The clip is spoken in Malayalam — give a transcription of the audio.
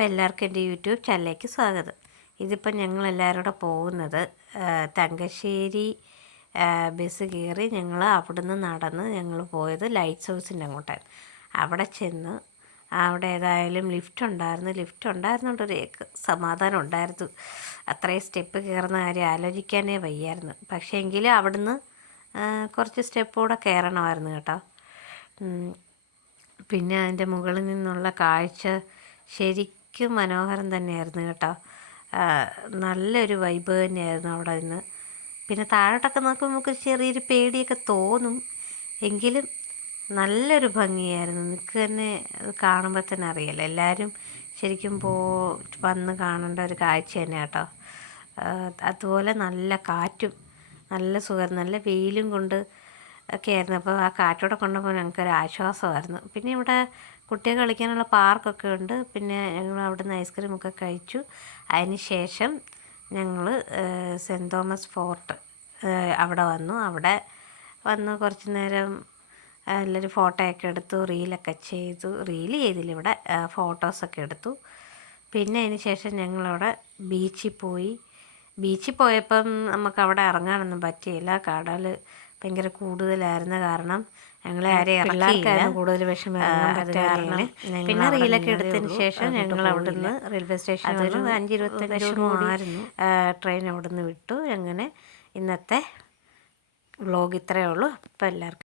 അപ്പോൾ എല്ലാവർക്കും എൻ്റെ യൂട്യൂബ് ചാനലിലേക്ക് സ്വാഗതം. ഇതിപ്പോൾ ഞങ്ങളെല്ലാവരും കൂടെ പോകുന്നത് തങ്കശ്ശേരി ബസ് കയറി ഞങ്ങൾ അവിടുന്ന് നടന്ന് ഞങ്ങൾ പോയത് ലൈറ്റ് ഹൗസിൻ്റെ അങ്ങോട്ടാണ്. അവിടെ ചെന്ന് അവിടെ ഏതായാലും ലിഫ്റ്റ് ഉണ്ടായിരുന്നുകൊണ്ടൊരു സമാധാനം ഉണ്ടായിരുന്നു. അത്രയും സ്റ്റെപ്പ് കയറുന്ന കാര്യം ആലോചിക്കാനേ വയ്യായിരുന്നു. പക്ഷേ എങ്കിലും അവിടുന്ന് കുറച്ച് സ്റ്റെപ്പ് കൂടെ കയറണമായിരുന്നു കേട്ടോ. പിന്നെ അതിൻ്റെ മുകളിൽ നിന്നുള്ള കാഴ്ച ശരിക്കും മനോഹരം തന്നെയായിരുന്നു കേട്ടോ. നല്ലൊരു വൈബ് തന്നെയായിരുന്നു അവിടെ നിന്ന്. പിന്നെ താഴോട്ടൊക്കെ നോക്കുമ്പോൾ നമുക്ക് ചെറിയൊരു പേടിയൊക്കെ തോന്നും, എങ്കിലും നല്ലൊരു ഭംഗിയായിരുന്നു. നിങ്ങൾക്ക് തന്നെ കാണുമ്പോൾ തന്നെ അറിയാലോ, എല്ലാവരും ശരിക്കും വന്ന് കാണേണ്ട ഒരു കാഴ്ച തന്നെ കേട്ടോ. അതുപോലെ നല്ല കാറ്റും നല്ല സുഖം, നല്ല വെയിലും കൊണ്ട് ഒക്കെ ആയിരുന്നു. അപ്പോൾ ആ കാറ്റോടെ കൊണ്ടുപോകുമ്പോൾ ഞങ്ങൾക്കൊരു ആശ്വാസമായിരുന്നു. പിന്നെ ഇവിടെ കുട്ടികൾ കളിക്കാനുള്ള പാർക്കൊക്കെ ഉണ്ട്. പിന്നെ ഞങ്ങൾ അവിടുന്ന് ഐസ്ക്രീമൊക്കെ കഴിച്ചു. അതിന് ശേഷം ഞങ്ങൾ സെൻറ്റ് തോമസ് ഫോർട്ട് അവിടെ വന്ന് കുറച്ച് നേരം എല്ലാവരും ഫോട്ടോയൊക്കെ എടുത്തു, റീലൊക്കെ ചെയ്തു. റീൽ ചെയ്തില്ല, ഇവിടെ ഫോട്ടോസൊക്കെ എടുത്തു. പിന്നെ അതിന് ശേഷം ഞങ്ങളവിടെ ബീച്ചിൽ പോയപ്പം നമുക്കവിടെ ഇറങ്ങാനൊന്നും പറ്റിയില്ല. കടൽ ഭയങ്കര കൂടുതലായിരുന്ന കാരണം ഞങ്ങളെ ആരെയും പിള്ളേർക്കായിരുന്നു കൂടുതൽ വിഷമം ഇറങ്ങാൻ പറ്റാറില്ല. പിന്നെ റീലൊക്കെ എടുത്തതിന് ശേഷം ഞങ്ങൾ അവിടുന്ന് റെയിൽവേ സ്റ്റേഷനിൽ 5:25 ട്രെയിൻ അവിടുന്ന് വിട്ടു. അങ്ങനെ ഇന്നത്തെ വ്ളോഗ് ഇത്രയേ ഉള്ളൂ. അപ്പോൾ എല്ലാവർക്കും